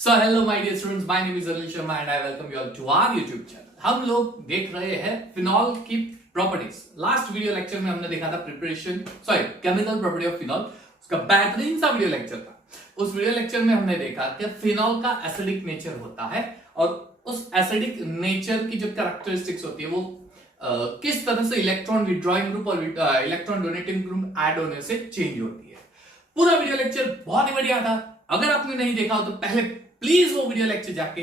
So hello my dear students, my name is Anil Sharma and I welcome you all to our YouTube channel. हम लोग देख रहे हैं phenol की प्रॉपर्टीज। लास्ट वीडियो लेक्चर में हमने देखा था केमिकल प्रॉपर्टी ऑफ फिनॉल। उसका बेहतरीन सा वीडियो लेक्चर था। उस वीडियो लेक्चर में हमने देखा कि फिनॉल का एसिडिक नेचर होता है और उस एसिडिक नेचर की जो कैरेक्टरिस्टिक्स होती है वो किस तरह से इलेक्ट्रॉन विड्रॉइंग ग्रुप और इलेक्ट्रॉन डोनेटिंग ग्रुप ऐड होने से चेंज होती है। पूरा वीडियो लेक्चर बहुत ही बढ़िया था। अगर आपने नहीं देखा हो तो पहले प्लीज वो वीडियो लेक्चर जाके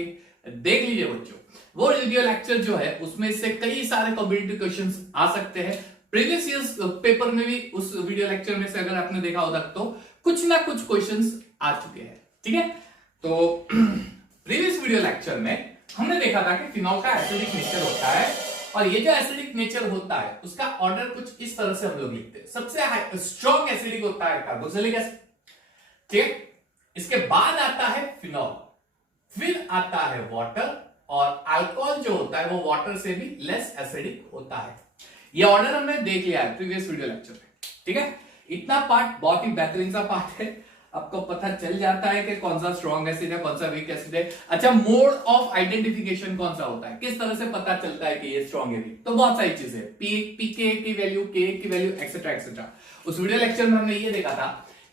देख लीजिए बच्चों। वो वीडियो लेक्चर जो है उसमें से कई सारे कॉम्पिटिटिव क्वेश्चंस आ सकते हैं। प्रीवियस ईयर्स पेपर में भी उस वीडियो लेक्चर में से अगर आपने देखा होगा तो कुछ ना कुछ क्वेश्चंस आ चुके हैं। ठीक है, तो प्रीवियस वीडियो लेक्चर में हमने देखा था कि फिनॉल का एसिडिक नेचर होता है और ये जो एसिडिक नेचर होता है उसका ऑर्डर कुछ इस तरह से हम लोग लिखते हैं। सबसे स्ट्रॉन्ग एसिडिक होता है कार्बोक्सिलिक एसिड, ठीक है। इसके बाद आता है फिनॉल, फिर आता है वाटर और अल्कोहल जो होता है वो वाटर से भी लेस एसिडिक होता है। ये ऑर्डर हमने देख लिया है प्रीवियस वीडियो लेक्चर में, ठीक है। इतना पार्ट बहुत ही बेहतरीन सा पार्ट है। आपको पता चल जाता है कि कौन सा स्ट्रॉन्ग एसिड है, कौन सा वीक एसिड है। अच्छा, मोड ऑफ आइडेंटिफिकेशन कौन सा होता है, किस तरह से पता चलता है कि ये स्ट्रॉन्ग है वीक, तो बहुत सारी चीजें, पीके की वैल्यू, के की वैल्यू, एक्सेट्रा एक्सेट्रा। उस वीडियो लेक्चर में हमने ये देखा था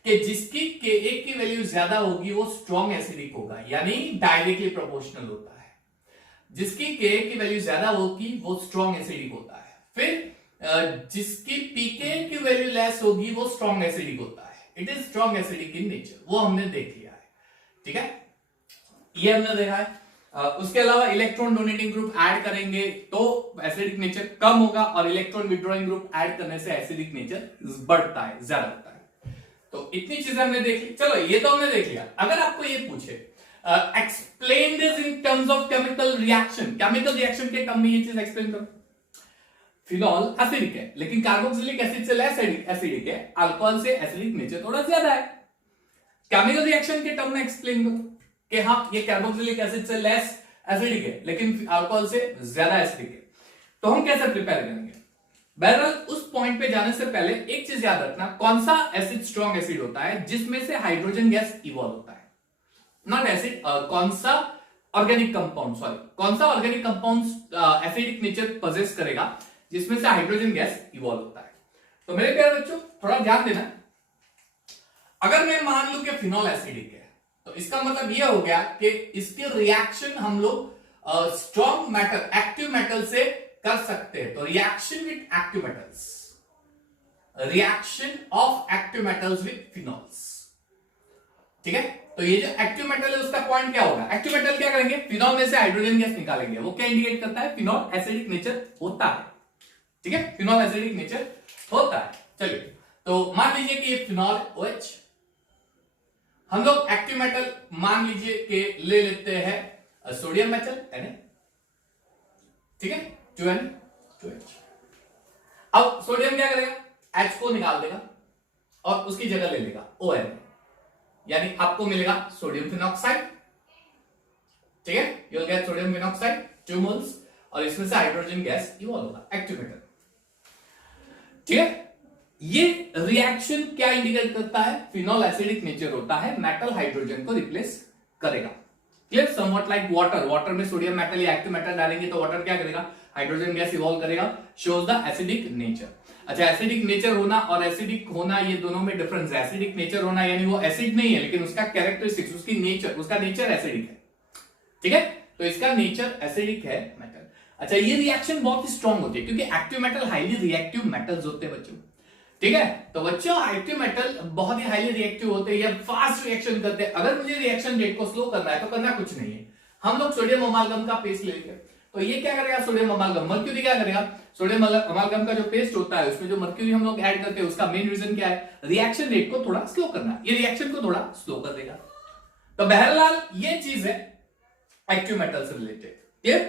कि जिसकी Ka की वैल्यू ज्यादा होगी वो स्ट्रॉन्ग एसिडिक होगा, यानी डायरेक्टली प्रोपोर्शनल होता है। जिसकी Ka की वैल्यू ज्यादा होगी वो स्ट्रॉन्ग एसिडिक होता है। फिर जिसकी Pk की वैल्यू लेस होगी वो स्ट्रॉन्ग एसिडिक होता है। It is strong acidic in nature, वो हमने देख लिया है, ठीक है। ये हमने देखा है। उसके अलावा इलेक्ट्रॉन डोनेटिंग ग्रुप ऐड करेंगे तो एसिडिक नेचर कम होगा और इलेक्ट्रॉन विड्रॉइंग ग्रुप ऐड करने से एसिडिक नेचर बढ़ता है, ज्यादा होता है। तो इतनी चीजें हमने देख ली। चलो, ये तो हमने देख लिया। अगर आपको ये पूछे explain this in terms of chemical reaction, chemical reaction के टर्म में ये चीज एक्सप्लेन करो। फिनॉल एसिडिक है लेकिन कार्बोक्सिलिक एसिड से लेस एसिडिक है, अल्कोहल से एसिडिक नेचर थोड़ा ज्यादा है। केमिकल रिएक्शन के टर्म में एक्सप्लेन करो कि हाँ ये कार्बोक्सिलिक एसिड से लेस एसिडिक है लेकिन अल्कोहल से ज्यादा एसिडिक है। तो हम कैसे प्रिपेयर करेंगे? बहरहाल उस पॉइंट पे जाने से पहले एक चीज याद रखना, कौन सा एसिड स्ट्रॉन्ग एसिड होता है जिसमें से हाइड्रोजन गैस इवॉल्व होता है, नॉट एसिड। कौन सा ऑर्गेनिक कंपाउंड, कौन सा organic compound acidic nature possess करेगा जिसमें से हाइड्रोजन गैस इवॉल्व होता है। तो मेरे प्यारे बच्चों थोड़ा ध्यान देना। अगर मैं मान लूं कि फिनॉल एसिडिक है तो इसका मतलब यह हो गया कि इसके रिएक्शन हम लोग स्ट्रॉन्ग मेटल, एक्टिव मेटल से कर सकते हैं। तो reaction with active metals, reaction of active metals with phenols, ठीक है। तो ये जो एक्टिव मेटल है उसका पॉइंट क्या होगा? एक्टिव मेटल क्या करेंगे? फिनॉल में से हाइड्रोजन गैस निकालेंगे। वो क्या इंडिकेट करता है? फिनॉल एसिडिक नेचर होता है, ठीक है। फिनॉल एसिडिक नेचर होता है। चलिए, तो मान लीजिए कि ये फिनॉल OH, हम लोग एक्टिव मेटल मान लीजिए कि ले लेते हैं सोडियम मेटल Na, ठीक है, 2H। अब सोडियम क्या करेगा? H को निकाल देगा और उसकी जगह ले लेगा ON, यानी आपको मिलेगा सोडियम फिनॉक्साइड, ठीक है। You will get sodium phenoxide 2 moles और इसमें से हाइड्रोजन गैस इवॉल्व होगा, एक्टिव मेटल, ठीक है। ये रिएक्शन क्या इंडिकेट करता है? फिनॉल एसिडिक नेचर होता है, मेटल हाइड्रोजन को रिप्लेस करेगा। Clear? Somewhat like water, water में सोडियम मेटल या एक्टिव मेटल डालेंगे तो वाटर क्या करेगा? हाइड्रोजन गैस इवॉल्व करेगा, शोज द एसिडिक नेचर। अच्छा, एसिडिक नेचर होना और एसिडिक होना ये दोनों में डिफरेंस है। एसिडिक नेचर होना यानी वो एसिड नहीं है लेकिन उसका कैरेक्टरिस्टिक्स, उसकी नेचर, उसका नेचर एसिडिक है, ठीक है। तो इसका नेचर एसिडिक है मेटल। अच्छा, ये रिएक्शन बहुत ही स्ट्रॉन्ग होती है क्योंकि active metal highly reactive metals होते हैं बच्चों, ठीक है। तो बच्चों एक्टिव मेटल बहुत ही हाईली रिएक्टिव होते हैं या फास्ट रिएक्शन करते हैं। अगर मुझे रिएक्शन रेट को स्लो करना है तो करना कुछ नहीं है, हम लोग सोडियम अमालगम का पेस्ट लेंगे। तो ये क्या करेगा? सोडियम अमालगम, मर्क्यूरी क्या करेगा? सोडियम अमालगम का जो पेस्ट होता है उसमें जो मर्क्यूरी हम लोग ऐड करते हैं उसका मेन रीजन क्या है? रिएक्शन रेट को थोड़ा स्लो करना। ये रिएक्शन को थोड़ा स्लो कर देगा। तो बहरहाल ये चीज है एक्टिव मेटल से रिलेटेड, क्लियर?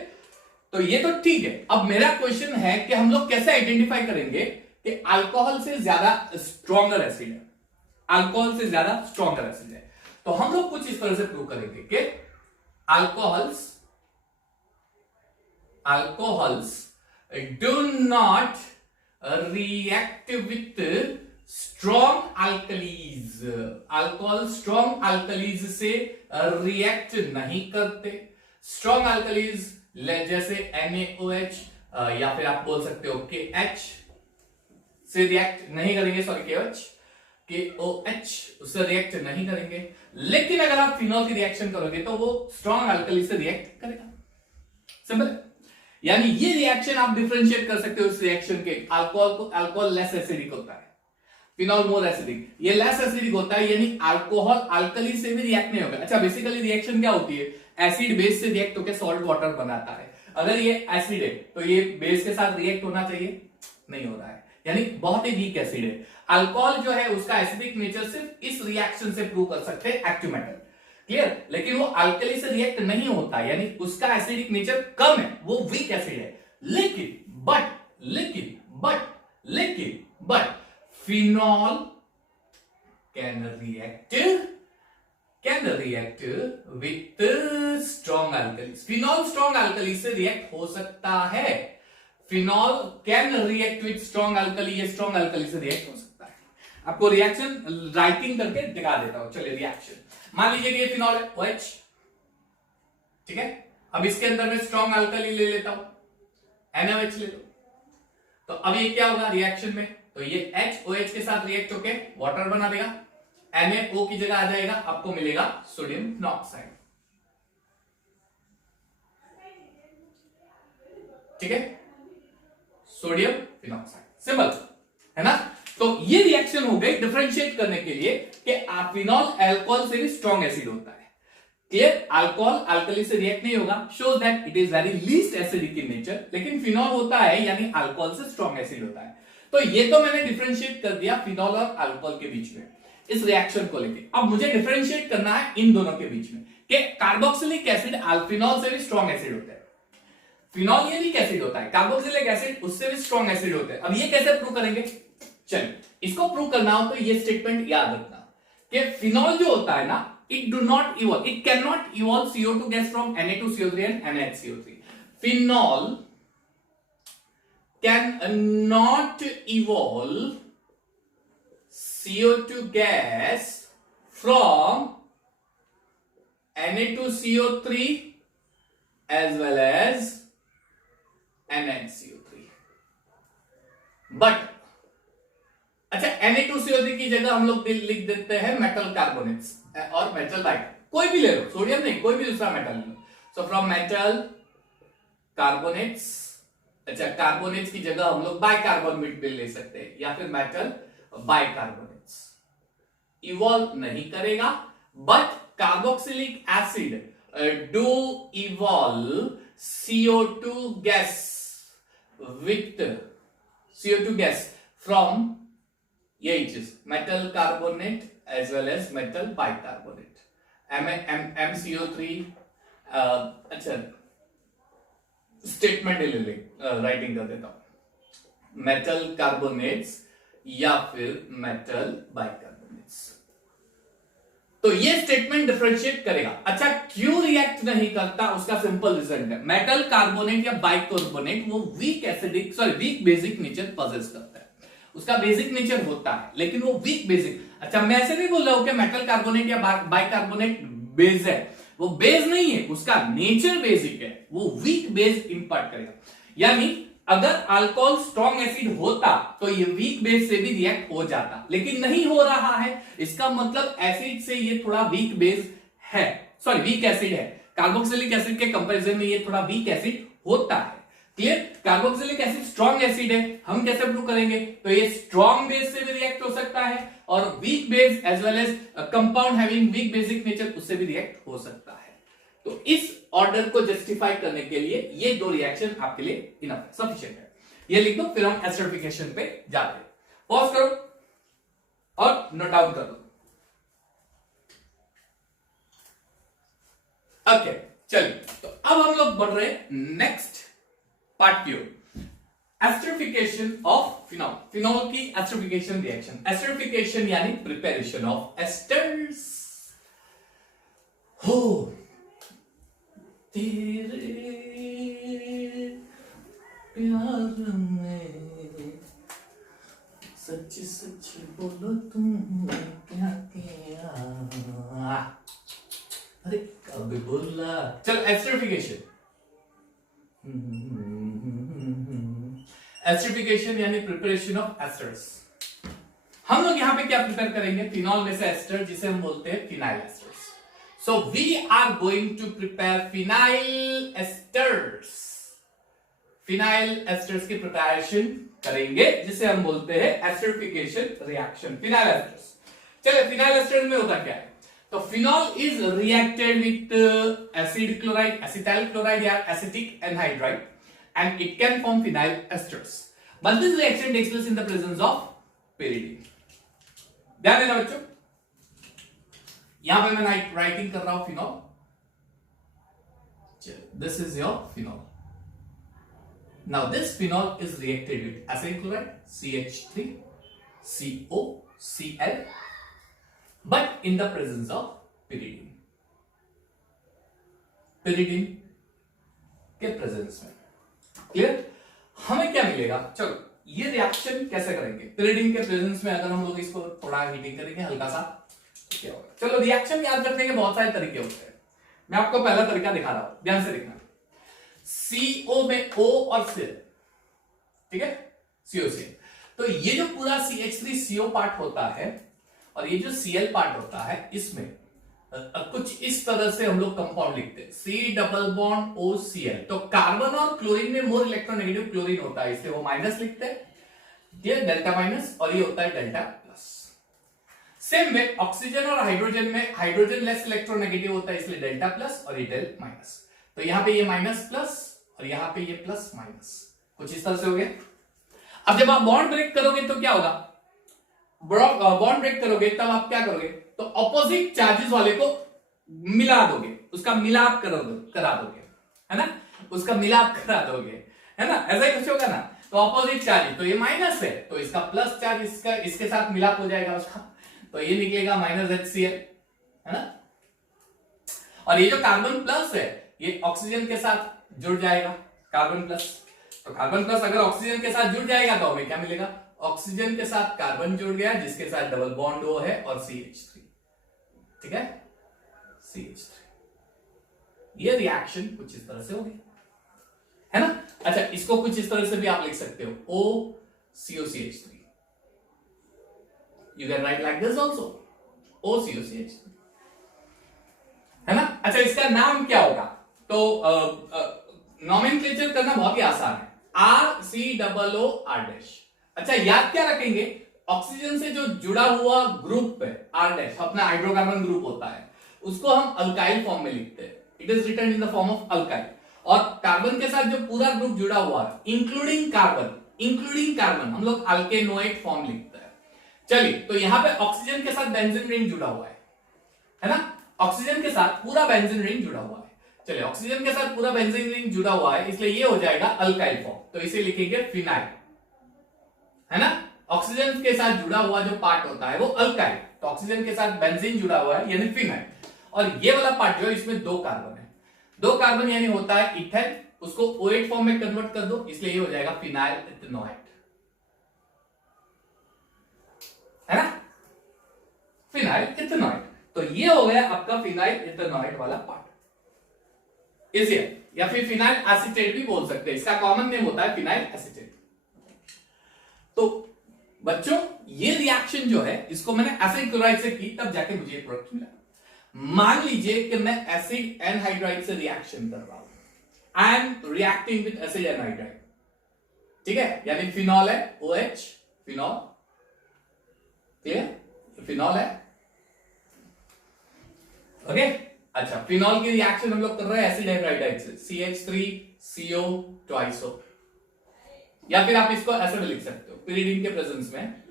तो ये तो ठीक है। अब मेरा क्वेश्चन है कि हम लोग कैसे आइडेंटिफाई करेंगे कि अल्कोहल से ज्यादा स्ट्रॉन्गर एसिड है, अल्कोहल से ज्यादा स्ट्रॉन्गर एसिड है। तो हम लोग कुछ इस तरह से प्रूव करेंगे कि alcohols do not react with strong alkalis, alcohol strong alkalis से रिएक्ट नहीं करते। स्ट्रॉन्ग अल्कलीज जैसे NaOH या फिर आप बोल सकते हो KH से रिएक्ट नहीं करेंगे, सॉरी KOH उससे रिएक्ट नहीं करेंगे। लेकिन अगर आप फिनॉल की रिएक्शन करोगे तो वो स्ट्रॉन्ग अल्कली से रिएक्ट करेगा। सिंपल। यानी ये रिएक्शन आप डिफरेंशिएट कर सकते हो इस रिएक्शन के। अल्कोहल लेस एसिडिक होता है, फिनॉल मोर एसिडिक। ये लेस एसिडिक होता है, यानी अल्कोहल अल्कली से भी रिएक्ट नहीं होगा। अच्छा, बेसिकली रिएक्शन क्या होती है? एसिड बेस से रिएक्ट होकर सॉल्ट वाटर बनाता है। अगर ये एसिड है तो ये बेस के साथ रिएक्ट होना चाहिए, नहीं हो रहा है, यानी बहुत ही वीक एसिड है। अल्कोहल जो है उसका एसिडिक नेचर सिर्फ इस रिएक्शन से प्रूव कर सकते हैं, एक्टिव मेटल। क्लियर? लेकिन वो अल्कली से रिएक्ट नहीं होता, यानी उसका एसिडिक नेचर कम है, वो वीक एसिड है। But phenol can react with strong alkali. Phenol strong alkali से रिएक्ट हो सकता है। Phenol can react with strong alkali, ये स्ट्रॉन्ग अल्कली से रिएक्ट हो सकता है। आपको रिएक्शन राइटिंग करके दिखा देता हूं। चलिए रिएक्शन, मान लीजिए कि ये फिनॉल है OH, ठीक है। अब इसके अंदर मैं स्ट्रॉन्ग अल्कली ले लेता हूं, NaOH ले लो। तो अब ये क्या होगा रिएक्शन में? तो ये HOH के साथ रिएक्ट होके वाटर बना देगा, NaO की जगह आ जाएगा, आपको मिलेगा सोडियम फिनॉक्साइड। ठीक है, सोडियम फिनॉक्साइड। सिंपल है ना? तो ये रिएक्शन हो गई डिफरेंशिएट करने के लिए कि फिनॉल अल्कोहल से भी स्ट्रॉन्ग एसिड होता है। क्लियर? अल्कोहल अल्कली से रिएक्ट नहीं होगा, shows that it is very least acidic in nature. लेकिन फिनॉल होता है, यानी अल्कोहल से स्ट्रॉन्ग एसिड होता है। तो ये तो मैंने डिफरेंशिएट कर दिया फिनॉल और अल्कोहल के बीच में इस रिएक्शन को लेके। अब मुझे डिफरेंशिएट करना है इन दोनों के बीच में कि कार्बोक्सिलिक एसिड फिनॉल से भी स्ट्रॉन्ग एसिड होता है। फिनॉल ये वीक एसिड होता है, कार्बोक्सिलिक एसिड उससे भी स्ट्रॉन्ग एसिड होता है। अब ये कैसे प्रूव करेंगे? चलिए, इसको प्रूव करना हो तो ये स्टेटमेंट याद रखना कि फिनॉल जो होता है ना, it can not evolve CO2 gas from Na2CO3 and NaHCO3। Phenol can not evolve CO2 gas from Na2CO3 as well as NaCO3। But अच्छा, Na2CO3 की जगह हम लोग लिख देते हैं मेटल कार्बोनेट्स और मेटल बाइक, कोई भी ले लो, सोडियम नहीं, कोई भी दूसरा मेटल ले लो। सो फ्रॉम मेटल कार्बोनेट्स, अच्छा कार्बोनेट्स की जगह हम लोग बाइकार्बोनेट भी ले सकते हैं, या फिर मेटल बाइकार्बोनेट्स। इवॉल्व नहीं करेगा, but carboxylic acid do evolve CO2 gas with CO2 gas from यही चीज metal carbonate as well as metal bicarbonate, MCO3। अच्छा, स्टेटमेंट ले ले, राइटिंग कर देता हूं, मेटल कार्बोनेट्स या फिर मेटल बाइकार्बोनेट्स। तो ये स्टेटमेंट डिफरेंशिएट करेगा। अच्छा, क्यों रिएक्ट नहीं करता? उसका सिंपल रीजन है, मेटल कार्बोनेट या बाइकार्बोनेट वो वीक बेसिक नेचर पॉजेस करता है। उसका बेसिक नेचर होता है, लेकिन वो वीक बेसिक। अच्छा, मैं ऐसे नहीं बोल रहा हूं कि मेटल कार्बोनेट या बाइकार्बोनेट बेस है, वो बेस नहीं है, उसका नेचर बेसिक है, वो वीक बेस इंपॉर्ट करेगा। यानी अगर अल्कोहल स्ट्रॉन्ग एसिड होता तो ये वीक बेस से भी रिएक्ट हो जाता, लेकिन नहीं हो रहा है। इसका मतलब एसिड से ये थोड़ा वीक बेस है, सॉरी वीक एसिड है। कार्बोक्सिलिक एसिड के कंपैरिजन में ये थोड़ा वीक एसिड होता है। Clear? Carboxylic acid strong acid है, हम कैसे प्रूव करेंगे? तो ये स्ट्रॉन्ग बेस से भी रिएक्ट हो सकता है, और weak base as well as compound having weak basic nature उससे भी रिएक्ट हो सकता है। तो इस ऑर्डर को जस्टिफाई करने के लिए ये दो रिएक्शन आपके लिए इनफ है, सफिशिएंट है। ये लिख दो, फिर हम एस्टरिफिकेशन पे जाते हैं। पॉज करो और नोट डाउन कर दो। ओके, चलिए, तो अब हम लोग बढ़ रहे हैं नेक्स्ट पार्ट की ओर, एस्टरिफिकेशन ऑफ फिनॉल। फिनॉल की एस्टरिफिकेशन रिएक्शन। एस्टरिफिकेशन यानी प्रिपरेशन ऑफ एस्टर्स। हो तेरे प्यार में सच सच अरे कभी बोला। चलो एस्टरिफिकेशन, एस्टरिफिकेशन यानी प्रिपरेशन ऑफ एस्टर्स। हम लोग यहां पे क्या प्रिपेयर करेंगे? फिनॉल में से एस्टर, जिसे हम बोलते हैं phenyl esters. So we are going to prepare phenyl esters. Phenyl esters की प्रिपरेशन करेंगे, जिसे हम बोलते हैं एस्टरिफिकेशन रिएक्शन, फिनाइल एस्टर्स। चलिए, फिनाइल एस्टर्स में होता क्या है? तो phenol is reacted with acid chloride, acetyl chloride या acetic anhydride, and it can form phenyl esters. But this reaction takes place in the presence of pyridine. ध्यान देना बच्चों, यहां पे मैं राइटिंग कर रहा हूं phenol. This is your phenol. Now this phenol is reacted with acid chloride, CH3, CO, Cl, but in the presence of pyridine. pyridine के प्रेजेंस में। क्लियर? हमें क्या मिलेगा? चलो ये रिएक्शन कैसे करेंगे? pyridine के प्रेजेंस में अगर हम लोग इसको थोड़ा हीटिंग करेंगे हल्का सा, तो क्या होगा? चलो रिएक्शन याद रखने के बहुत सारे तरीके होते हैं। मैं आपको पहला तरीका दिखा रहा हूं, ध्यान से देखना। CO में O और Cl, ठीक है, COCl। तो ये जो पूरा CH3CO पार्ट होता है और ये जो Cl पार्ट होता है, इसमें कुछ इस तरह से हम लोग कंपाउंड लिखते हैं, C डबल बॉन्ड OCl। तो कार्बन और क्लोरीन में मोर इलेक्ट्रोनेगेटिव क्लोरीन होता है, इसलिए वो माइनस लिखते हैं, ये डेल्टा माइनस, और ये होता है delta plus. Same way oxygen और हाइड्रोजन में हाइड्रोजन लेस इलेक्ट्रोनेगेटिव होता है, इसलिए डेल्टा प्लस और ये डेल माइनस। तो यहां पे ये माइनस प्लस और यहां पे ये प्लस माइनस, कुछ इस तरह से हो गया। अब जब आप बॉन्ड ब्रेक करोगे तो क्या होगा? बॉन्ड ब्रेक करोगे तब आप क्या करोगे? तो ऑपोजिट चार्जेस वाले को मिला दोगे, उसका मिलाप करा दोगे, है ना, उसका मिलाप करा दोगे, है ना, ऐसा ही कुछ होगा ना। तो ऑपोजिट चार्ज, तो ये माइनस है तो इसका प्लस चार्ज इसके साथ मिलाप हो जाएगा उसका, तो ये निकलेगा माइनस HCl, है ना। और ये जो कार्बन प्लस है ये ऑक्सीजन के साथ जुड़ जाएगा, कार्बन प्लस। तो कार्बन प्लस अगर ऑक्सीजन के साथ जुड़ जाएगा तो हमें क्या मिलेगा? ऑक्सीजन के साथ कार्बन जुड़ गया, जिसके साथ डबल बॉन्ड O है, और CH3, ठीक है, CH3। ये रिएक्शन कुछ इस तरह से होगी, है ना। अच्छा, इसको कुछ इस तरह से भी आप लिख सकते हो, OCOCH3। You can write like this also, OCOCH3, है ना। अच्छा, इसका नाम क्या होगा? तो नॉमेनक्लेचर करना बहुत ही आसान है, RCOO R-। अच्छा, याद क्या रखेंगे? ऑक्सीजन से जो जुड़ा हुआ ग्रुप है R-, अपना हाइड्रोकार्बन ग्रुप होता है, उसको हम अल्काइल फॉर्म में लिखते हैं, it is written in the form of alkyl. और कार्बन के साथ जो पूरा ग्रुप जुड़ा हुआ है, इंक्लूडिंग कार्बन हम लोग अल्केनोइड फॉर्म लिखते हैं। चलिए, तो यहां पे ऑक्सीजन के साथ बेंजीन रिंग जुड़ा हुआ है ना, ऑक्सीजन के साथ पूरा बेंजीन रिंग जुड़ा हुआ है। चलिए, ऑक्सीजन के साथ पूरा बेंजीन रिंग जुड़ा हुआ है, इसलिए ये हो जाएगा अल्काइल फॉर्म, तो इसे लिखेंगे फिनाइल, है ना। ऑक्सीजन के साथ जुड़ा हुआ जो पार्ट होता है वो अल्काइल, तो ऑक्सीजन के साथ बेंजीन जुड़ा हुआ है यानी फिनाइल। और ये वाला पार्ट जो है, इसमें 2 कार्बन है, 2 कार्बन यानी होता है इथेन, उसको OH फॉर्म में कन्वर्ट कर दो, इसलिए ये हो जाएगा फिनाइल इथेनॉइड, है ना, फिनाइल इथेनॉइड। तो ये हो गया आपका फिनाइल इथेनॉइड वाला पार्ट, इजी है। या फिर फिनाइल एसीटेट भी बोल सकते हैं, इसका कॉमन नेम होता है फिनाइल एसीटेट। तो बच्चों, ये रिएक्शन जो है, इसको मैंने एसिड क्लोराइड से की, तब जाके मुझे प्रोडक्ट मिला। मान लीजिए कि मैं एसिड एनहाइड्राइड से रिएक्शन कर रहा हूं, I am reacting with acid anhydride, ठीक है, यानी फिनॉल है, OH फिनॉल, क्लियर, फिनॉल है, ओके। अच्छा, फिनॉल की रिएक्शन हम लोग कर रहे हैं एसिड एनहाइड्राइड से, CH3CO ट्वाइस O, या फिर आप इसको ऐसे भी लिख सकते हो, pyridine के प्रेजेंस में,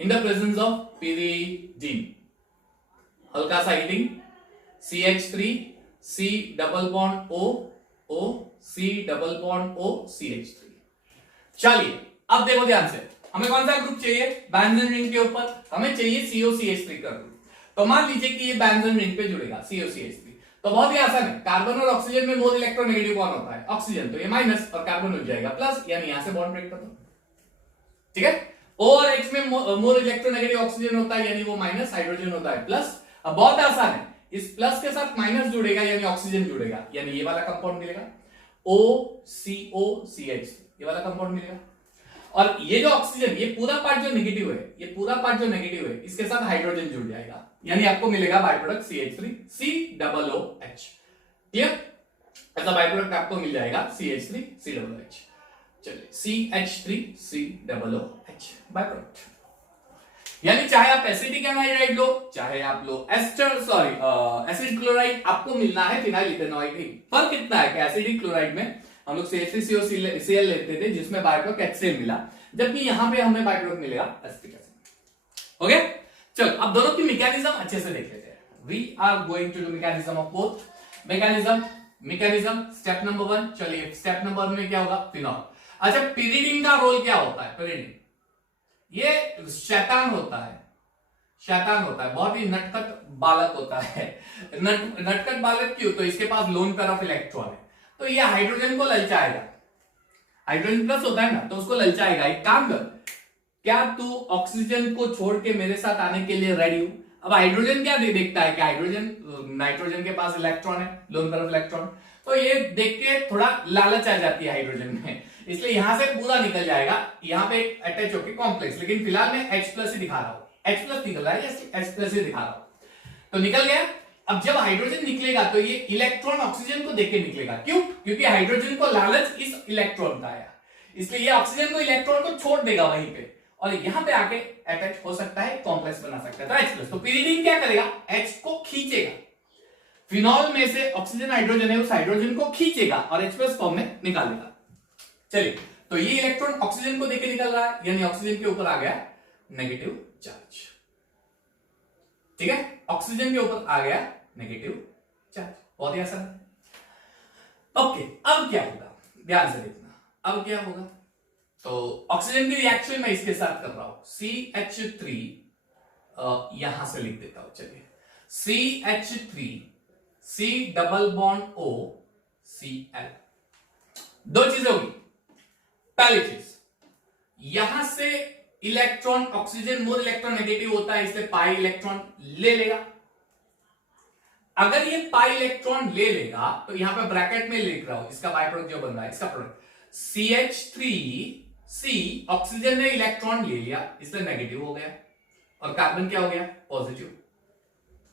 in the presence of pyridine, हल्का सा heating, CH3 C double bond O C double bond O CH3। चलिए, अब देखो ध्यान से, हमें कौन सा ग्रुप चाहिए? बेंजीन रिंग के ऊपर हमें चाहिए COCH3 का ग्रुप। तो मान लीजिए कि ये बेंजीन रिंग पे जुड़ेगा COCH3, तो बहुत ही आसान है, कार्बन और ऑक्सीजन में मोर इलेक्ट्रोनेगेटिव बॉन्ड होता है, ऑक्सीजन, तो ये माइनस और कार्बन हो जाएगा प्लस, यानी यहां से बॉन्ड ब्रेक कर दो, ठीक है। O और H में मोर इलेक्ट्रोनेगेटिव ऑक्सीजन होता है, यानी वो माइनस, हाइड्रोजन होता है प्लस। अब बहुत आसान है, इस प्लस के साथ माइनस जुड़ेगा यानी ऑक्सीजन जुड़ेगा, यानी ये वाला कंपाउंड मिलेगा OCOCH, ये वाला कंपाउंड मिलेगा। और ये जो ऑक्सीजन, ये पूरा पार्ट जो नेगेटिव है, ये पूरा पार्ट जो नेगेटिव है, इसके साथ हाइड्रोजन जुड़ जाएगा, यानी आपको मिलेगा बाय प्रोडक्ट CH3COOH। क्लियर? ऐसा बाय प्रोडक्ट आपको मिल जाएगा CH3COOH। चलिए CH3COOH बाय प्रोडक्ट, यानी चाहे आप एसिडिक एनाहाइड्राइड लो, चाहे आप लो एसिड क्लोराइड, आपको मिलना है फिनाइल इथेनॉइड ही। फर्क इतना है कि एसिडिक क्लोराइड में हम लोग CH3COCl लेते थे जिसमें बाय प्रोडक्ट HCl मिला, जबकि यहां पे हमें बाय प्रोडक्ट मिलेगा एसिटिक एसिड। ओके, चलो अब दोनों की मैकेनिज्म अच्छे से देख लेते हैं। We are going to do mechanism of both. Mechanism step number 1। चलिए स्टेप नंबर 1 में क्या होगा? फिनॉल। अच्छा, पिरिडीन का रोल क्या होता है? पिरिडीन ये शैतान होता है, बहुत ही नटखट बालक होता है। नटखट बालक क्यों? तो इसके पास लोन पेयर ऑफ इलेक्ट्रॉन है, तो ये हाइड्रोजन को ललचाएगा। हाइड्रोजन प्लस होता है ना, तो उसको ललचाएगा। एक काम कर, क्या तू ऑक्सीजन को छोड़ के मेरे साथ आने के लिए रेडी हो? अब हाइड्रोजन क्या देखता है कि हाइड्रोजन नाइट्रोजन के पास इलेक्ट्रॉन है, लोन पेयर ऑफ इलेक्ट्रॉन, तो ये देख के थोड़ा लालच आ जाती है हाइड्रोजन में, इसलिए यहां से पूरा निकल जाएगा, यहां पे अटैच होकर कॉम्प्लेक्स। लेकिन फिलहाल मैं H+ ही दिखा रहा हूं, H+ निकल रहा है, H+ ही दिखा रहा हूं, तो निकल गया। अब जब हाइड्रोजन निकलेगा तो ये इलेक्ट्रॉन ऑक्सीजन को देके निकलेगा। क्यों? क्योंकि हाइड्रोजन को लालच इस इलेक्ट्रॉन का है, इसलिए ये ऑक्सीजन को इलेक्ट्रॉन को छोड़ देगा वहीं पे, और यहां पे आके अटैच हो सकता है, कॉम्प्लेक्स बना सकता है, तो H+। तो पिरिडीन क्या करेगा? H को खींचेगा, फिनॉल में से ऑक्सीजन हाइड्रोजन है, उस हाइड्रोजन को खींचेगा और H+ फॉर्म में निकाल देगा। चलिए, तो ये इलेक्ट्रॉन ऑक्सीजन को देके निकल रहा है, यानी ऑक्सीजन के ऊपर आ गया नेगेटिव चार्ज। ठीक है, ऑक्सीजन के ऊपर आ गया नेगेटिव चार्ज, बहुत ही आसान है। ओके, अब क्या होगा? ध्यान से देखना, अब क्या होगा? तो ऑक्सीजन की रिएक्शन मैं इसके साथ कर रहा हूं, CH3 यहां से लिख देता हूं। चलिए, CH3 C double bond O Cl। दो चीजें होगी। पहली चीज, यहां से electron, oxygen more electron negative होता है, इसलिए पाई इलेक्ट्रॉन ले लेगा। अगर ये पाई इलेक्ट्रॉन ले लेगा तो यहां पे ब्रैकेट में लिख रहा हूं, इसका बाय प्रोडक्ट जो बन रहा है, इसका प्रोडक्ट CH3C, ऑक्सीजन ने इलेक्ट्रॉन ले लिया, इसलिए नेगेटिव हो गया, और कार्बन क्या हो गया? पॉजिटिव,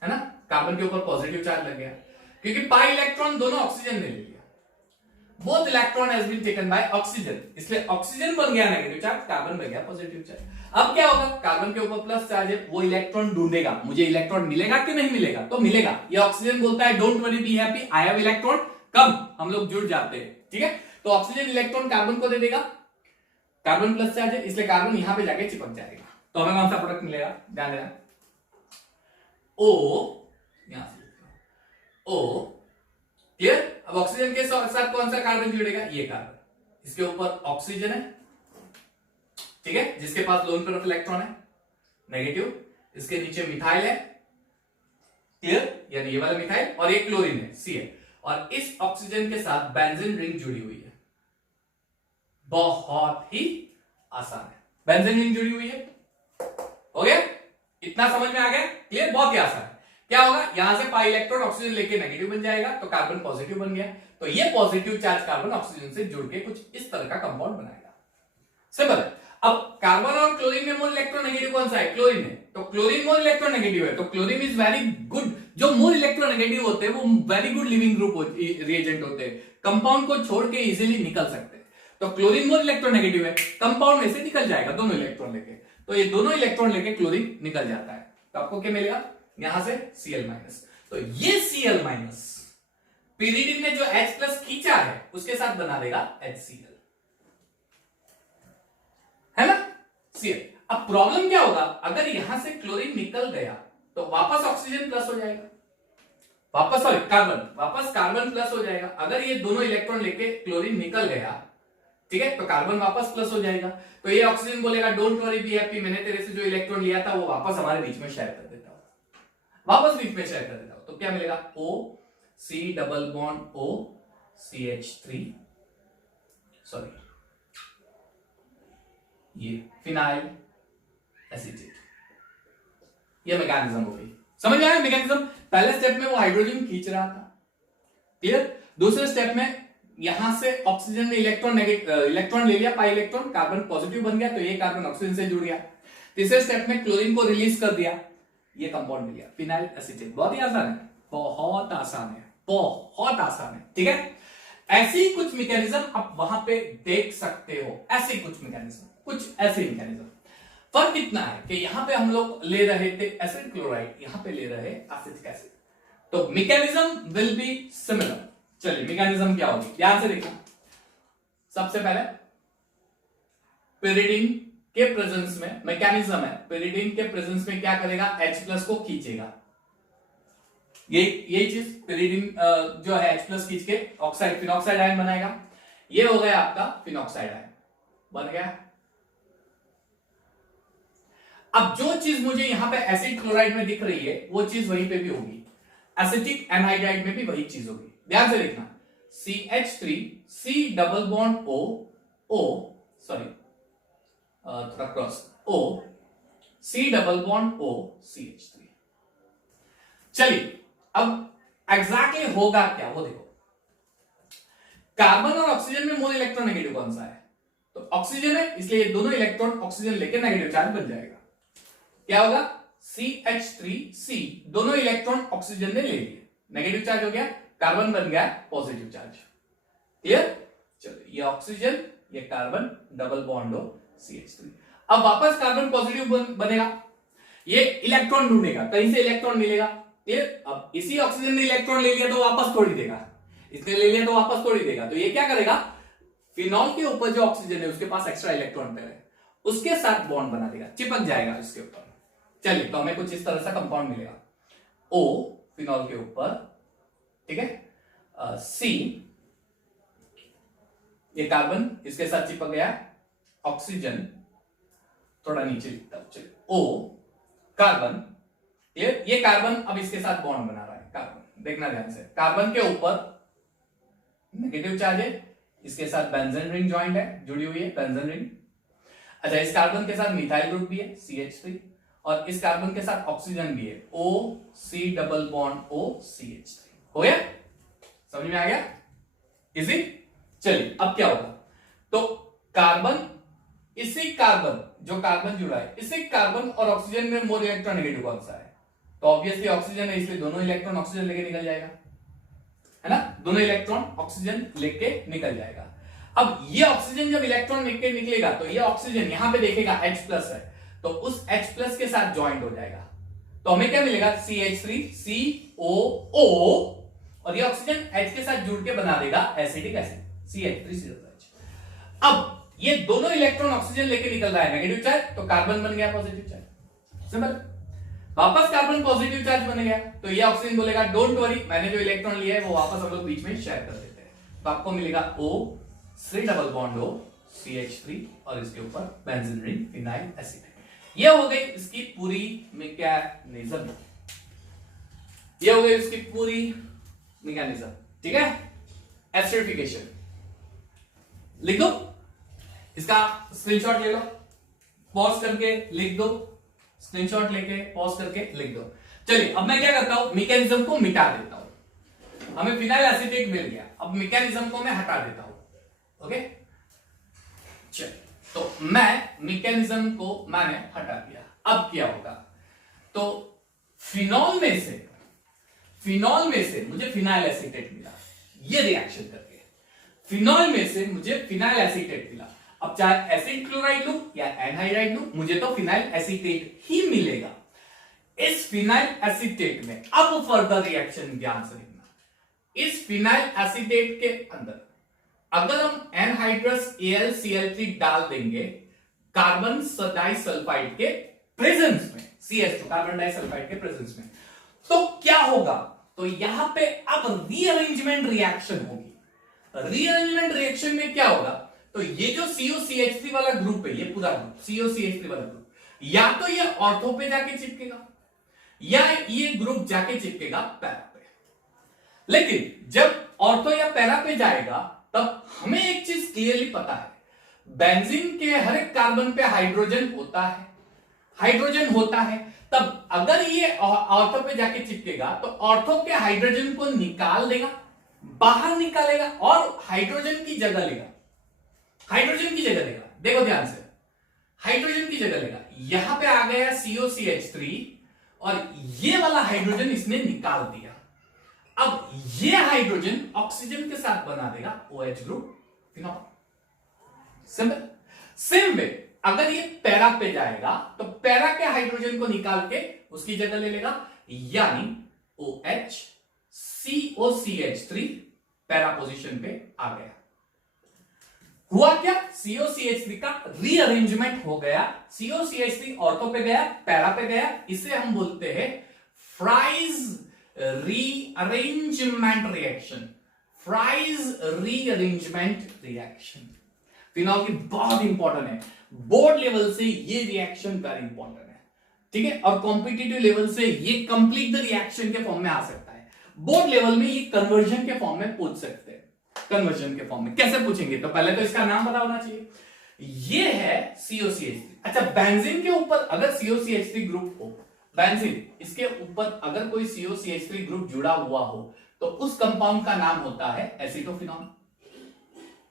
है ना? कार्बन के ऊपर पॉजिटिव चार्ज लग गया, क्योंकि पाई इलेक्ट्रॉन दोनों ऑक्सीजन ने ले लिया। Both electron has been taken by oxygen, इसलिए ऑक्सीजन बन गया नेगेटिव चार्ज, कार्बन बन गया पॉजिटिव चार्ज। अब क्या होगा? कार्बन के ऊपर प्लस चार्ज है, वो इलेक्ट्रॉन ढूंढेगा, मुझे इलेक्ट्रॉन मिलेगा कि नहीं मिलेगा? तो मिलेगा। ये ऑक्सीजन बोलता है don't worry be happy, I have electron, come, हम लोग जुड़ जाते हैं। ठीक है, तो ऑक्सीजन इलेक्ट्रॉन कार्बन को दे देगा, कार्बन प्लस चार्ज है, इसलिए कार्बन यहां पे जाके चिपक जाएगा। तो हमें कौन सा प्रोडक्ट मिलेगा? ध्यान देना, O, यहां से O। क्लियर? अब ऑक्सीजन के साथ कौन सा कार्बन जुड़ेगा? ये कार्बन, इसके ऊपर ऑक्सीजन है, ठीक है, जिसके पास लोन पेयर ऑफ इलेक्ट्रॉन है नेगेटिव, इसके नीचे मिथाइल है, क्लियर, यानी ये वाला मिथाइल, और ये क्लोरीन है Cl, और इस ऑक्सीजन के साथ बेंजीन रिंग जुड़ी हुई है। बहुत ही आसान है, बेंजीन रिंग जुड़ी हुई है। हो गया? इतना समझ में आ गया? क्लियर? बहुत ही आसान है। क्या होगा? यहां से पाई इलेक्ट्रॉन ऑक्सीजन लेके नेगेटिव बन जाएगा, तो कार्बन पॉजिटिव बन गया, तो ये पॉजिटिव चार्ज कार्बन ऑक्सीजन से जुड़ के कुछ इस तरह का कंपाउंड बनाएगा। सिंपल है। अब कार्बन और क्लोरीन में मोल इलेक्ट्रॉन नेगेटिव कौन सा है? क्लोरीन है, तो क्लोरीन मोल इलेक्ट्रॉन नेगेटिव है, तो क्लोरीन इज वेरी गुड। जो मोल इलेक्ट्रॉन नेगेटिव होते हैं वो very good leaving group reagent होते हैं, कंपाउंड को छोड़ के इजीली निकल सकते हैं। तो क्लोरीन मोल इलेक्ट्रॉन नेगेटिव है, कंपाउंड में से निकल जाएगा दोनों इलेक्ट्रॉन लेके, तो ये दोनों इलेक्ट्रॉन लेके क्लोरीन निकल जाता है, तो आपको क्या मिलेगा? यहां से Cl-, तो ये Cl- पिरिडिन ने जो H+ खींचा है उसके साथ बना देगा HCl, है ना? Cl। अब प्रॉब्लम क्या होगा? अगर यहां से क्लोरीन निकल गया तो वापस ऑक्सीजन प्लस हो जाएगा, वापस कार्बन प्लस हो जाएगा। अगर ये दोनों इलेक्ट्रॉन लेके क्लोरीन निकल गया, ठीक है, तो कार्बन वापस प्लस हो जाएगा, तो ये ऑक्सीजन बोलेगा डोंट वरी बी हैप्पी, मैंने तेरे से जो इलेक्ट्रॉन लिया था वो वापस हमारे बीच में शेयर कर देता हूं, तो क्या मिलेगा? O C double bond O CH3, sorry, ये फिनाइल एसीटेट, ये मैकेनिज्म हो गई। समझ में आया मैकेनिज्म? पहले स्टेप में वो हाइड्रोजन खींच रहा था, क्लियर। दूसरे स्टेप में यहां से ऑक्सीजन ने इलेक्ट्रॉन ले लिया, पाई इलेक्ट्रॉन, कार्बन पॉजिटिव बन गया, तो ये कार्बन ऑक्सीजन से जुड़ गया। तीसरे स्टेप में क्लोरीन को रिलीज कर दिया, ये कंपाउंड मिल गया फिनाइल एसीटेट। बहुत ही आसान है, बहुत आसान है, बहुत आसान है, ठीक है। ऐसी कुछ मैकेनिज्म आप वहां पे देख सकते हो, ऐसे कुछ मैकेनिज्म, कुछ ऐसे मैकेनिज्म। फर्क इतना है कि यहां पे हम लोग ले रहे थे एसिड क्लोराइड, यहां पे ले रहे एसिटिक एसिड, तो मैकेनिज्म विल बी सिमिलर। चलिए मैकेनिज्म क्या होगी, ध्यान से देखना। सबसे पहले पेरिडीन के प्रेजेंस में मैकेनिज्म है, पेरिडीन के प्रेजेंस में क्या करेगा, H+ को खींचेगा। ये चीज पेरिडीन जो है H+ खींच के ऑक्साइड, फिनॉक्साइड आयन बनाएगा। ये हो गया आपका फिनॉक्साइड आयन बन गया। अब जो चीज मुझे यहां पे एसिड क्लोराइड में दिख रही है वो चीज वहीं पे भी होगी, एसिटिक एनहाइड्राइड में भी वही चीज होगी। ध्यान से देखना, CH3 C double bond O O sorry थोड़ा cross O C double bond O CH3। चलिए अब एग्जैक्टली होगा क्या वो देखो। कार्बन और ऑक्सीजन में मोल इलेक्ट्रॉन नेगेटिव कौन सा है, तो ऑक्सीजन है, इसलिए ये दोनों इलेक्ट्रॉन ऑक्सीजन लेके नेगेटिव चार्ज बन जाएगा। क्या होगा, CH3C, दोनों इलेक्ट्रॉन ऑक्सीजन ने ले लिए, नेगेटिव चार्ज हो गया, कार्बन बन गया पॉजिटिव चार्ज। क्लियर? चलो ये ऑक्सीजन, ये कार्बन, डबल बॉन्ड हो CH3। अब वापस कार्बन पॉजिटिव बनेगा, ये इलेक्ट्रॉन ढूंढेगा, कहीं से इलेक्ट्रॉन मिलेगा। क्लियर? अब इसी ऑक्सीजन ने इलेक्ट्रॉन ले लिया तो वापस थोड़ी देगा, इसने ले लिया तो वापस थोड़ी देगा, तो ये क्या करेगा, फिनॉल के ऊपर जो ऑक्सीजन है उसके पास एक्स्ट्रा इलेक्ट्रॉन पेयर है, उसके साथ बॉन्ड बना देगा, चिपक जाएगा इसके ऊपर। चलिए तो हमें कुछ इस तरह सा कंपाउंड मिलेगा, O फिनॉल के ऊपर, ठीक है, C ये कार्बन इसके साथ चिपक गया, ऑक्सीजन थोड़ा नीचे लिखता हूं, चलिए O कार्बन, ये कार्बन अब इसके साथ बॉन्ड बना रहा है, कार्बन देखना ध्यान से, कार्बन के ऊपर नेगेटिव चार्ज है, इसके साथ बेंजीन रिंग ज्वाइंट है, जुड़ी हुई है बेंजीन रिंग। अच्छा इस कार्बन के साथ मिथाइल ग्रुप भी है CH3, और इस कार्बन के साथ ऑक्सीजन भी है O C double bond O CH3। हो गया, समझ में आ गया, इजी। चलिए अब क्या होगा, तो कार्बन, इसी कार्बन जो कार्बन जुड़ा है, इसी कार्बन और ऑक्सीजन में मोल इलेक्ट्रॉन नेगेटिव कौन सा है, तो ऑब्वियसली ऑक्सीजन है, इसलिए दोनों इलेक्ट्रॉन ऑक्सीजन लेके निकल जाएगा, है ना, दोनों इलेक्ट्रॉन ऑक्सीजन लेके निकल जाएगा। अब ये ऑक्सीजन जब इलेक्ट्रॉन लेके निकलेगा तो ये ऑक्सीजन यहां पे देखेगा H+ है, तो उस H+ के साथ ज्वाइंट हो जाएगा, तो हमें क्या मिलेगा, CH3COO, और ये ऑक्सीजन H के साथ जुड़ के बना देगा एसिटिक एसिड CH3COH। अब ये दोनों इलेक्ट्रॉन ऑक्सीजन लेके निकल रहा है, नेगेटिव चार्ज, तो कार्बन बन गया पॉजिटिव चार्ज, सिंपल। वापस कार्बन पॉजिटिव चार्ज बन गया, तो ये ऑक्सीजन बोलेगा डोंट वरी, मैंने जो इलेक्ट्रॉन लिया है वो वापस हम लोग बीच में शेयर कर देते हैं, तो आपको मिलेगा O C double bond O CH3, और इसके ऊपर बेंजीन रिंग फिनाइल एसिड। ये हो गई इसकी पूरी मैकेनिज्म, ये हो गई इसकी पूरी मैकेनिज्म, ठीक है। एसिडिफिकेशन लिख दो, इसका स्क्रीनशॉट ले लो, पॉज करके लिख दो, स्क्रीनशॉट लेके पॉज करके लिख दो। चलिए अब मैं क्या करता हूं, मैकेनिज्म को मिटा देता हूं। हमें फिनाइल एसिटेट मिल गया, अब मैकेनिज्म को मैं हटा देता हूं। ओके चलिए, तो मैं मैकेनिज्म को मैंने हटा दिया। अब क्या होगा, तो फिनॉल में से मुझे फिनाइल एसीटेट मिला, ये रिएक्शन करके फिनॉल में से मुझे फिनाइल एसीटेट मिला। अब चाहे एसिड क्लोराइड लूं या एनहाइड्राइड लूं, मुझे तो फिनाइल एसीटेट ही मिलेगा। इस फिनाइल एसीटेट में अब फर्दर रिएक्शन ध्यान से देखना, इस फिनाइल एसीटेट के अंदर अगर हम एनहाइड्रस AlCl3 डाल देंगे कार्बन डाइसल्फाइड के प्रेजेंस में, CH2 कार्बन डाइसल्फाइड के प्रेजेंस में, तो क्या होगा, तो यहां पे अब रीअरेंजमेंट रिएक्शन होगी। रीअरेंजमेंट रिएक्शन में क्या होगा, तो ये जो COCH3 वाला ग्रुप है, ये पूरा ग्रुप COCH3 वाला ग्रुप, या तो ये ऑर्थो पे जाके चिपकेगा या ये ग्रुप जाके चिपकेगा पैरा पे। लेकिन जब ऑर्थो या पैरा पे जाएगा तब हमें एक चीज क्लियरली पता है, बेंजीन के हर एक कार्बन पे हाइड्रोजन होता है, हाइड्रोजन होता है, तब अगर ये ऑर्थो पे जाके चिपकेगा तो ऑर्थो के हाइड्रोजन को निकाल देगा, बाहर निकालेगा और हाइड्रोजन की जगह लेगा। हाइड्रोजन की जगह लेगा, देखो ध्यान से, हाइड्रोजन की जगह लेगा। यहां पे आ गया COCH3 और ये वाला हाइड्रोजन इसने निकाल दिया। अब ये हाइड्रोजन ऑक्सीजन के साथ बना देगा OH group phenol. Simple. Same way अगर ये पैरा पे जाएगा तो पैरा के हाइड्रोजन को निकाल के उसकी जगह ले लेगा, यानी OH COCH3 पैरा पोजीशन पे आ गया। हुआ क्या, COCH3 का रीअरेंजमेंट हो गया। COCH3 ऑर्थो पे गया, पैरा पे गया, इसे हम बोलते हैं fries rearrangement reaction. Fries rearrangement reaction phenol की बहुत इंपॉर्टेंट है, बोर्ड लेवल से ये रिएक्शन वेरी इंपॉर्टेंट है, ठीक है। और कॉम्पिटिटिव लेवल से ये कंप्लीट द रिएक्शन के फॉर्म में आ सकता है, बोर्ड लेवल में ये कन्वर्जन के फॉर्म में पूछ सकते हैं। कन्वर्जन के फॉर्म में कैसे पूछेंगे, तो पहले तो इसका नाम पता होना चाहिए। ये है COCH3। अच्छा, बेंजीन के ऊपर अगर COCH3 ग्रुप हो, बेंजीन इसके ऊपर अगर कोई COCH3 ग्रुप जुड़ा हुआ हो तो उस कंपाउंड का नाम होता है एसीटोफिनॉल,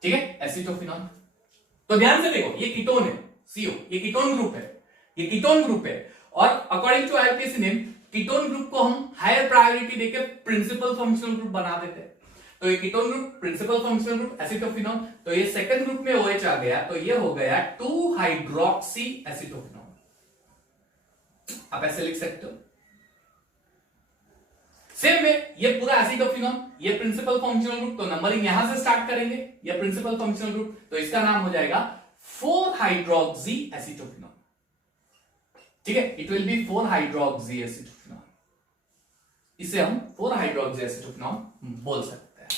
ठीक है, एसीटोफिनॉल। तो ध्यान से देखो, ये कीटोन है CO, ये कीटोन ग्रुप है, ये कीटोन ग्रुप है। और according to IUPAC name, ketone group को हम हायर प्रायोरिटी देकर प्रिंसिपल फंक्शनल ग्रुप बना देते हैं। तो ये ketone group, principal functional group acetophenol, तो ये सेकंड ग्रुप में OH आ गया, तो ये हो गया 2 हाइड्रोक्सी एसीटोफिनॉल। आप ऐसे लिख सकते हो। सेम में ये पूरा एसीटोफिनॉल, ये प्रिंसिपल फंक्शनल ग्रुप, तो नंबरिंग यहां से स्टार्ट करेंगे, ये प्रिंसिपल फंक्शनल ग्रुप, तो इसका नाम हो जाएगा 4 हाइड्रोक्सी एसीटोफिनॉल, ठीक है। इट विल बी 4 हाइड्रोक्सी एसीटोफिनॉल, इसे हम 4 हाइड्रोक्सी एसीटोफिनॉल बोल सकते हैं।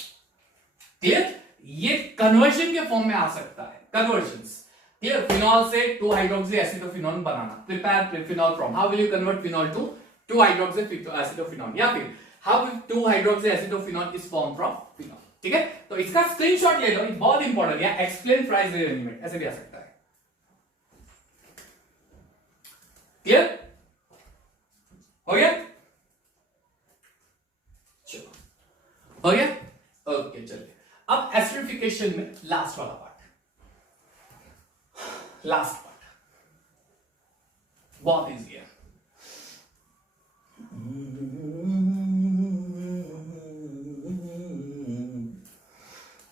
क्लियर, ये कन्वर्जन के फॉर्म में आ सकता है, कन्वर्जन्स। क्लियर, फिनॉल से 2 हाइड्रोक्सी एसीटोफिनॉल बनाना, prepare phenol from, how will you convert phenol to 2 hydroxy acetophenol, या फिर how 2 hydroxy acetophenol is form from phenol, ठीक है। तो इसका स्क्रीनशॉट ले लो, बहुत इंपॉर्टेंट है। एक्सप्लेन फ्राइज रीअरेंजमेंट ऐसे भी आ सकता है। क्लियर हो गया, चलो हो गया, ओके। चलिए अब एस्टरिफिकेशन में लास्ट वाला पार्ट, लास्ट पार्ट बहुत इजी है।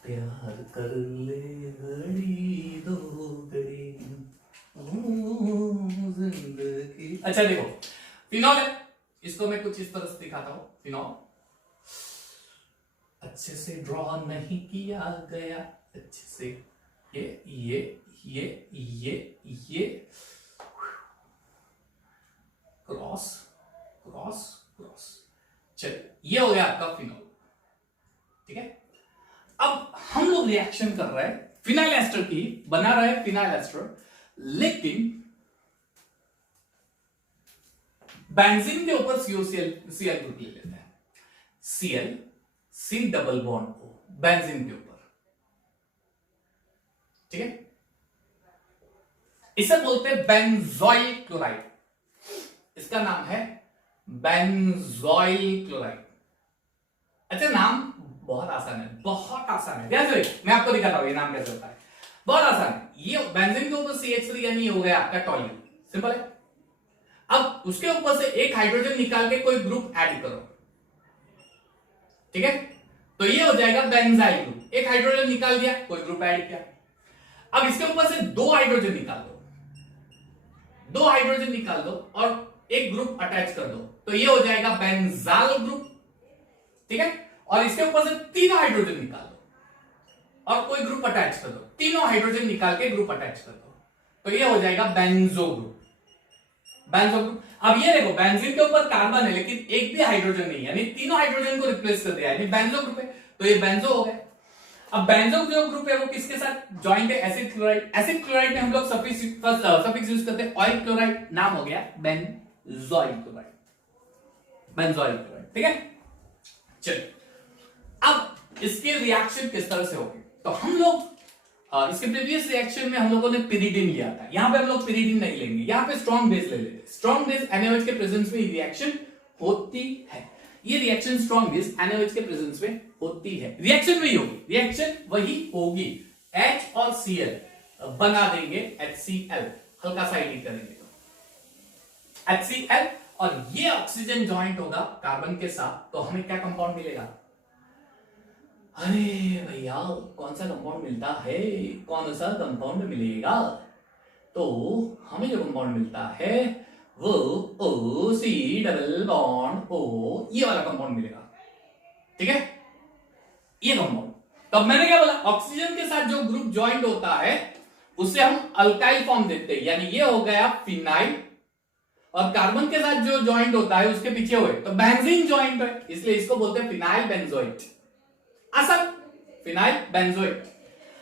प्यार कर ले घड़ी दो घड़ी जिंदगी। अच्छा देखो, फिनॉल है, इसको मैं कुछ इस तरह से दिखाता हूं। फिनॉल अच्छे से ड्रॉ नहीं किया गया, अच्छे से ये क्रॉस क्रॉस क्रॉस, चलिए ये हो गया आपका फिनॉल, ठीक है। अब हम लोग रिएक्शन कर रहे हैं फिनाइल एस्टर की, बना रहे हैं फिनाइल एस्टर, लेकिन बेंजीन के ऊपर COCl ग्रुप ले लेते हैं, Cl C double bond O benzene के ऊपर, ठीक है। इसे बोलते हैं बेंजोइल क्लोराइड, इसका नाम है बेंजोइल क्लोराइड। अच्छा, नाम बहुत आसान है, बहुत आसान है, ध्यान से मैं आपको दिखाता हूं ये नाम कैसे होता है, बहुत आसान है। ये बेंजीन के ऊपर CH3 यानी हो गया आपका टॉल्यूल, सिंपल है। अब उसके ऊपर से एक हाइड्रोजन निकाल के कोई ग्रुप ऐड करो, ठीक है, तो ये हो जाएगा बेंजाइल ग्रुप। एक हाइड्रोजन निकाल दिया, कोई ग्रुप ऐड किया। अब इसके ऊपर से 2 हाइड्रोजन निकाल दो, 2 हाइड्रोजन निकाल दो और एक ग्रुप अटैच कर दो, तो ये हो जाएगा बेंजाल ग्रुप, ठीक है। और इसके ऊपर से 3 हाइड्रोजन निकाल दो और कोई ग्रुप अटैच कर दो, तीनों हाइड्रोजन निकाल के ग्रुप अटैच कर दो, तो ये हो जाएगा बेंजो ग्रुप, बेंजो ग्रुप। अब ये देखो, बेंजीन के ऊपर कार्बन है लेकिन एक भी हाइड्रोजन नहीं है, यानी तीनों हाइड्रोजन को रिप्लेस कर दिया, यानी बेंजो ग्रुप है, तो ये बेंजो हो गया। अब बेंजो जो ग्रुप है वो किसके साथ ज्वाइंट है, एसिड क्लोराइड। एसिड क्लोराइड में हम लोग सफिक्स यूज करते हैं ऑयल क्लोराइड, नाम हो गया बेंजोइल क्लोराइड, बेंजोइल क्लोराइड, ठीक है। चलिए अब इसके रिएक्शन किस तरह से होगी, तो हम लोग इसके प्रीवियस रिएक्शन में हम लोगों ने पिरिडिन लिया था, यहां पे हम लोग पिरिडिन नहीं लेंगे, यहां पे स्ट्रॉन्ग बेस ले लेते। स्ट्रॉन्ग बेस NaOH के प्रेजेंस में रिएक्शन होती है, ये रिएक्शन स्ट्रॉन्ग बेस NaOH के प्रेजेंस में होती है। रिएक्शन वही होगी, H और Cl बना देंगे HCl, हल्का सा एडिट करेंगे तो HCl, और ये ऑक्सीजन ज्वाइंट होगा कार्बन के साथ, तो हमें क्या कंपाउंड मिलेगा? अरे भैया कौन सा कंपाउंड मिलता है, कौन सा कंपाउंड मिलेगा? तो हमें जो कंपाउंड मिलता है वो OC डबल बॉन्ड O, ये वाला कंपाउंड मिलेगा, ठीक है, ये कंपाउंड। तो मैंने क्या बोला, ऑक्सीजन के साथ जो ग्रुप ज्वाइंट होता है उसे हम अल्काइल फॉर्म देते हैं, यानी ये हो गया फिनाइल, और कार्बन के साथ जो ज्वाइंट होता है उसके पीछे हुए तो बेंजीन ज्वाइंट है, इसलिए इसको बोलते हैं फिनाइल बेंजोइट, असल फिनाइल बेंजोइट।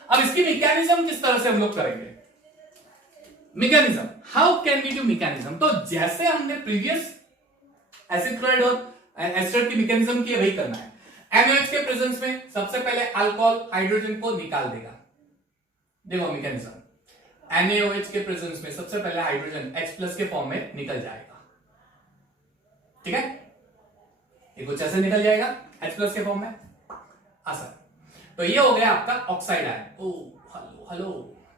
अब इसकी मैकेनिज्म किस तरह से हम लोग करेंगे? Mechanism, how can we do mechanism? तो जैसे हमने प्रीवियस एसिड क्लोराइड और एस्टर की मैकेनिज्म की, वही करना है। NaOH के प्रेजेंस में सबसे पहले अल्कोहल हाइड्रोजन को निकाल देगा, देखो मैकेनिज्म, NaOH के प्रेजेंस में सबसे पहले हाइड्रोजन H+ के फॉर्म में निकल जाएगा, ठीक है, ये कुछ ऐसे निकल जाएगा H+ के फॉर्म में, आसान। तो ये हो गया आपका ऑक्साइड आयन, ओ हेलो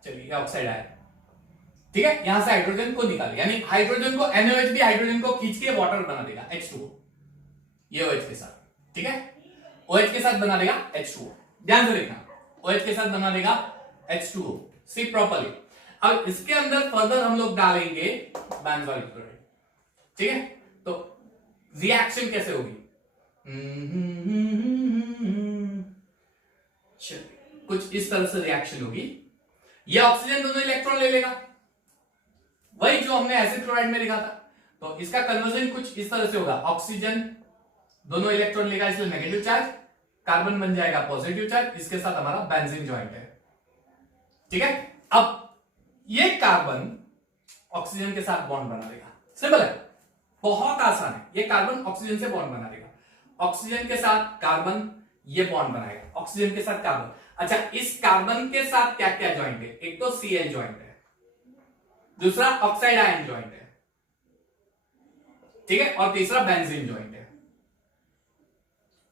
चलिए ऑक्साइड आयन, ठीक है, यहां से हाइड्रोजन को निकाल, यानी हाइड्रोजन को NaOH भी हाइड्रोजन को खींच के वाटर बना देगा H2O, ये OH के साथ, ठीक है, OH के साथ बना देगा H2O, ध्यान से देखना, OH के साथ बना देगा H2O, सी प्रॉपर्ली। अब इसके अंदर फर्दर हम लोग डालेंगे बेंजोइल क्लोराइड, ठीक है, तो रिएक्शन कैसे होगी? कुछ इस तरह से रिएक्शन होगी, ये ऑक्सीजन दोनों इलेक्ट्रॉन ले लेगा, वही जो हमने एसिड क्लोराइड में लिखा था, तो इसका कन्वर्जन कुछ इस तरह से होगा, ऑक्सीजन दोनों इलेक्ट्रॉन लेगा इसलिए नेगेटिव चार्ज, कार्बन बन जाएगा पॉजिटिव चार्ज, इसके साथ हमारा बेंजीन ज्वाइंट है, ठीक है। अब ये कार्बन ऑक्सीजन के साथ बॉन्ड बना देगा, सिंपल है, बहुत आसान है, ये कार्बन ऑक्सीजन से बॉन्ड बना देगा, ऑक्सीजन के साथ कार्बन ये बॉन्ड बनाएगा, ऑक्सीजन के साथ कार्बन। अच्छा, इस कार्बन के साथ क्या क्या ज्वाइंट है? एक तो Cl ज्वाइंट है, दूसरा ऑक्साइड आयन ज्वाइंट है, ठीक है, और तीसरा बेंजीन ज्वाइंट है,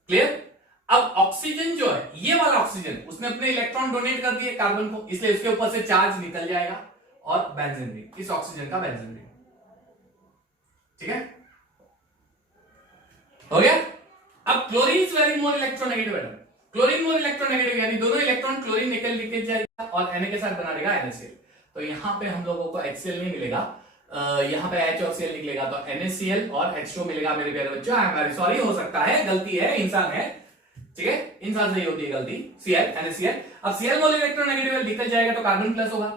क्लियर। अब ऑक्सीजन जो है, ये वाला ऑक्सीजन, उसने अपने इलेक्ट्रॉन डोनेट कर दिए कार्बन को, इसलिए उसके ऊपर से चार्ज निकल जाएगा, और बेंजीन रिंग, इस ऑक्सीजन का बेंजीन रिंग, ठीक है, हो गया। अब chlorine is very more electronegative atom, chlorine more electronegative, यानी दोनों इलेक्ट्रॉन क्लोरीन निकल लेके जाएगा और Na के साथ बना देगा NaCl, तो यहां पे हम लोगों को HCl नहीं मिलेगा, यहां पे H और Cl निकलेगा, तो NaCl और H2 मिलेगा। मेरे प्यारे बच्चों, आई एम वेरी सॉरी, हो सकता है गलती है, इंसान है, ठीक है, इंसान से ही होती है गलती, Cl NaCl। अब Cl मोल इलेक्ट्रोनेगेटिव निकल जाएगा तो कार्बन प्लस होगा,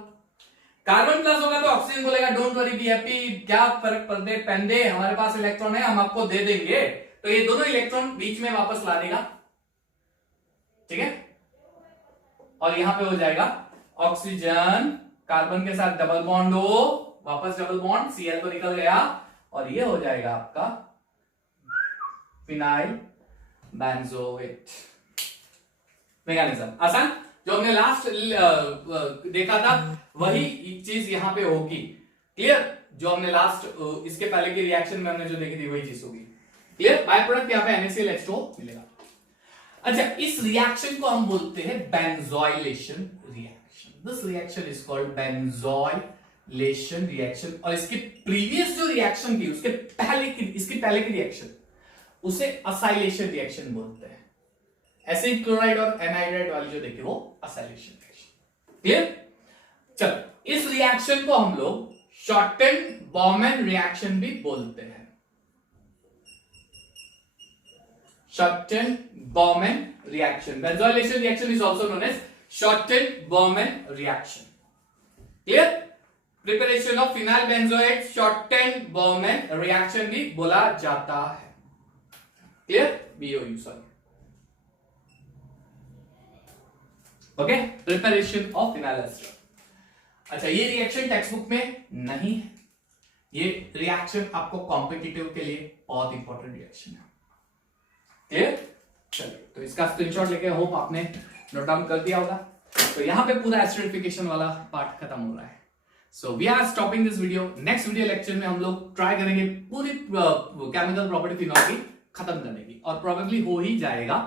कार्बन प्लस होगा तो ऑक्सीजन बोलेगा डोंट वरी बी हैप्पी, क्या फर्क पड़े पेंदे, हमारे पास इलेक्ट्रॉन है, हम आपको दे देंगे, तो ये दोनों इलेक्ट्रॉन बीच में वापस ला देगा, ठीक है, और यहां पे हो जाएगा ऑक्सीजन कार्बन के साथ डबल बॉन्ड हो, वापस डबल बॉन्ड, Cl तो निकल गया, और ये हो जाएगा आपका फिनाइल बेंजोएट। मैकेनिज्म आसान, जो हमने लास्ट देखा था वही चीज यहां पे होगी, क्लियर, जो हमने लास्ट इसके पहले के रिएक्शन में हमने जो देखी थी वही चीज होगी, क्लियर। बाय प्रोडक्ट यहां पे NaCl H2O मिलेगा। अच्छा, इस रिएक्शन को हम बोलते हैं benzoylation reaction, this reaction is called benzoylation reaction, और इसकी प्रीवियस जो रिएक्शन थी उसके पहले की, इसकी पहले की रिएक्शन, उसे असाइलेशन रिएक्शन बोलते हैं। एसिड क्लोराइड और एनहाइड्राइड वाली जो देखी वो असाइलेशन रिएक्शन, क्लियर। चलो, इस रिएक्शन को हम लोग शॉर्टेन बॉर्मन रिएक्शन भी बोलते हैं, Schotten Baumann reaction, benzoylation reaction is also known as Schotten Baumann reaction, clear. Preparation of phenyl benzoate Schotten Baumann reaction भी बोला जाता है, clear, BOU sorry, okay, preparation of phenyl ester. अच्छा, ये reaction text book में नहीं है, ये रिएक्शन आपको कॉम्पिटिटिव के लिए बहुत इंपॉर्टेंट रिएक्शन है, क्लियर। चलिए, तो इसका स्क्रीनशॉट लेके होप आपने नोट डाउन कर दिया होगा। तो यहाँ पे पूरा एस्टरिफिकेशन वाला पार्ट खत्म हो रहा है। So we are stopping this video. Next video lecture में हम लोग ट्राई करेंगे पूरी केमिकल प्रॉपर्टी फिनॉल की खत्म करने की, और प्रोबेबली हो ही जाएगा।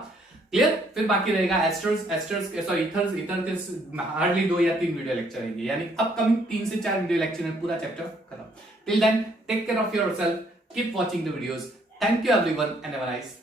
क्लियर? फिर बाकी रहेगा एस्टर्स सॉरी ईथर के हार्डली 2 या 3 वीडियो लेक्चर रहेंगे, यानी अपकमिंग 3 से 4 वीडियो लेक्चर में पूरा चैप्टर खत्म। Till then take care of yourself, keep watching the videos. Thank you everyone and have a nice